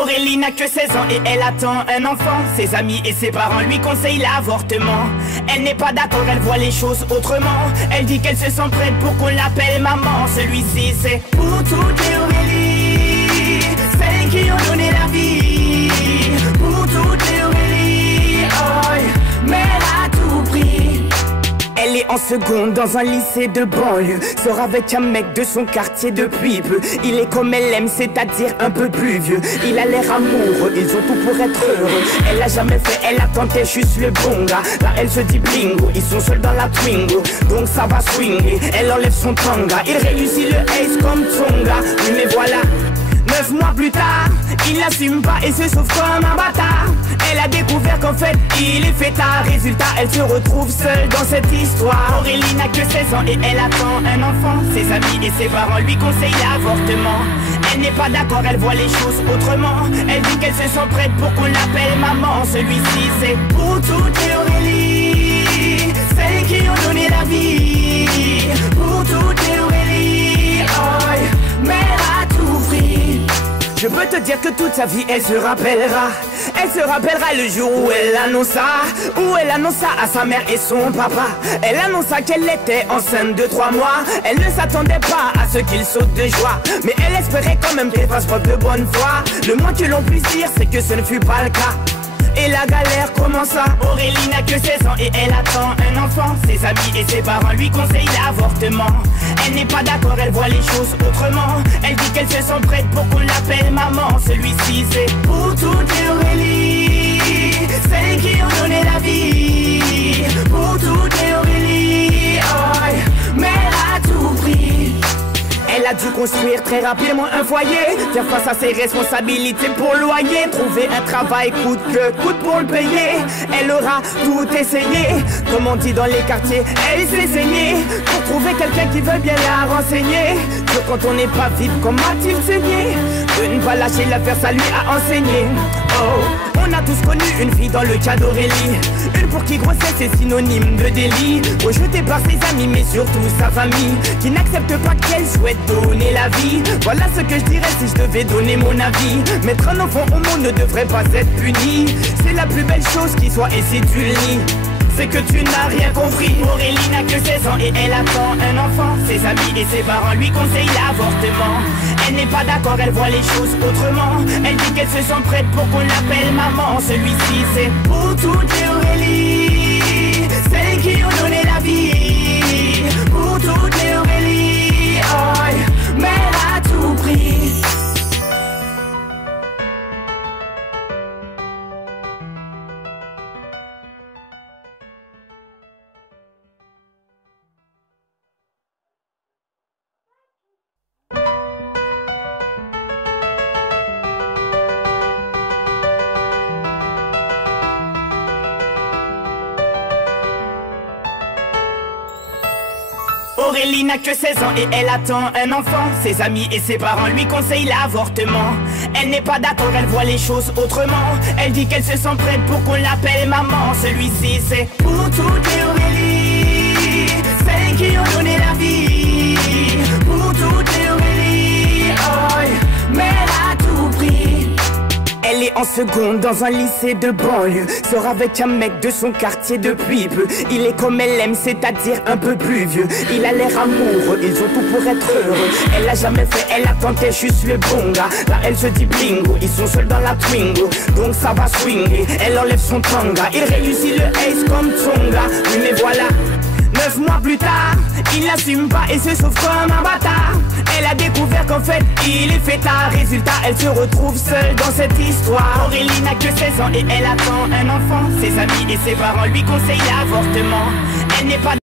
Aurélie n'a que 16 ans et elle attend un enfant. Ses amis et ses parents lui conseillent l'avortement. Elle n'est pas d'accord, elle voit les choses autrement. Elle dit qu'elle se sent prête pour qu'on l'appelle maman. Celui-ci c'est pour toutes les Aurélie, celles qui ont donné la vie. Pour toutes les Aurélie, oh, mère à tout prix. Elle est en seconde dans un lycée de banlieue. Sort avec un mec de son quartier depuis peu. Il est comme elle aime, c'est-à-dire un peu plus vieux. Il a l'air amoureux, ils ont tout pour être heureux. Elle l'a jamais fait, elle attendait juste le bon gars. Là elle se dit bingo, ils sont seuls dans la Twingo. Donc ça va swinger, elle enlève son tanga. Il réussit le ace comme Tonga. Oui mais voilà, 9 mois plus tard, il n'assume pas et se sauve comme un bâtard. Elle a découvert qu'en fait il est fêtard. Résultat, elle se retrouve seule dans cette histoire. Aurélie n'a que 16 ans et elle attend un enfant. Ses amis et ses parents lui conseillent l'avortement. Elle n'est pas d'accord, elle voit les choses autrement. Elle dit qu'elle se sent prête pour qu'on l'appelle maman. Celui-ci c'est pour toutes les Aurélie, celles qui ont donné la vie. Pour toutes les Aurélie, oh, mère à tout prix. Je peux te dire que toute sa vie elle se rappellera. Elle se rappellera le jour où elle annonça à sa mère et son papa. Elle annonça qu'elle était enceinte de 3 mois. Elle ne s'attendait pas à ce qu'il saute de joie, mais elle espérait quand même qu'elle fasse preuve de bonne foi. Le moins que l'on puisse dire c'est que ce ne fut pas le cas. Et la galère commença. Aurélie n'a que 16 ans et elle attend un enfant. Ses amis et ses parents lui conseillent l'avortement. Elle n'est pas d'accord, elle voit les choses autrement. Elle dit qu'elle se sent prête pour qu'on l'appelle maman. Celui-ci c'est pour toutes les Aurélie, celles qui ont donné la vie. Pour toutes les Aurélie, oh, mère à tout prix. Elle a dû construire très rapidement un foyer, faire face à ses responsabilités pour le loyer, trouver un travail coûte que coûte pour le payer. Elle aura tout essayé, comme on dit dans les quartiers, elle s'est saignée pour trouver quelqu'un qui veut bien la renseigner. Que quand on n'est pas vite, comment a-t-il saigné? De ne pas lâcher l'affaire, ça lui a enseigné. Oh, on a tous connu une fille dans le cas d'Aurélie, une pour qui grossesse est synonyme de délit, rejetée par ses amis mais surtout sa famille, qui n'accepte pas qu'elle souhaite donner la vie. Voilà ce que je dirais si je devais donner mon avis. Mettre un enfant au monde ne devrait pas être puni. C'est la plus belle chose qui soit, et si tu le nies, c'est que tu n'as rien compris. Aurélie n'a que 16 ans et elle attend un enfant. Ses amis et ses parents lui conseillent l'avortement. Elle n'est pas d'accord, elle voit les choses autrement. Elle dit qu'elle se sent prête pour qu'on l'appelle maman. Celui-ci c'est pour toutes les Aurélie, celles qui ont donné la vie. Pour toutes les Aurélie, oh, mère à tout prix. Aurélie n'a que 16 ans et elle attend un enfant. Ses amis et ses parents lui conseillent l'avortement. Elle n'est pas d'accord, elle voit les choses autrement. Elle dit qu'elle se sent prête pour qu'on l'appelle maman. Celui-ci c'est pour toutes les Aurélie, celles qui ont donné la vie. Pour toutes les Aurélie, oh, mère à tout prix. Elle est en seconde dans un lycée de banlieue. Sort avec un mec de son quartier depuis peu. Il est comme elle aime, c'est-à-dire un peu plus vieux. Il a l'air amoureux, ils ont tout pour être heureux. Elle l'a jamais fait, elle attendait juste le bon gars. Là elle se dit bingo, ils sont seuls dans la Twingo. Donc ça va swinger, elle enlève son tanga. Il réussit le ace comme Tonga. Oui mais voilà, 9 mois plus tard, il n'assume pas et se sauve comme un bâtard. Elle a découvert qu'en fait il est fêtard. Résultat, elle se retrouve seule dans cette histoire. Aurélie n'a que 16 ans et elle attend un enfant. Ses amis et ses parents lui conseillent l'avortement. Elle n'est pas